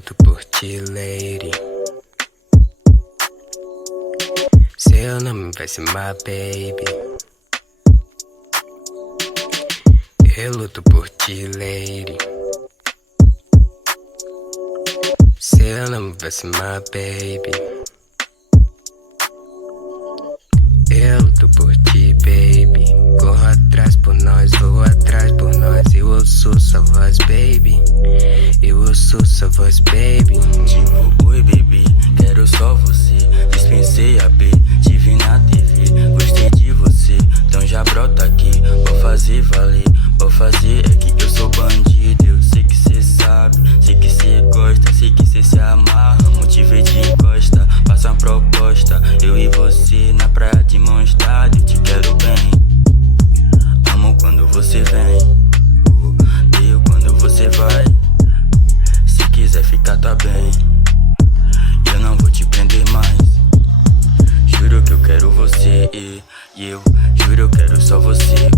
luto por ti, lady. Seu nome vai ser my baby. Eu luto por ti, lady. Seu nome vai ser my baby. Eu luto por ti, baby. Corro atrás por nós, vou atrás por nós. Eu ouço sua voz, baby. Eu ouço sua voz, baby. Tipo, oi, baby, quero só você. Dispensei a B, tive na TV. Gostei de você, então já brota aqui. Vou fazer valer, vou fazer. É que eu sou bandido, eu sei que cê sabe. Sei que cê gosta, sei que cê se amarra. Motivei de costa, faça uma proposta. Eu e você na praia de mãos dadas. Eu te quero bem, amo quando você vem, odeio quando você vai. Se quiser ficar, tá bem, eu não vou te prender mais. Juro que eu quero você e eu juro eu quero só você.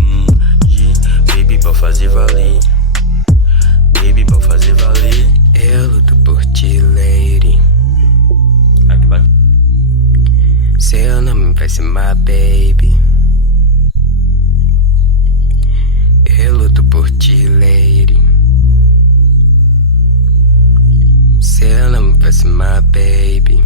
Baby, pode fazer valer. Baby, pode fazer valer. Eu luto por ti, lady. Seu nome vai ser my baby. Eu luto por ti, lady. Seu nome vai ser my baby.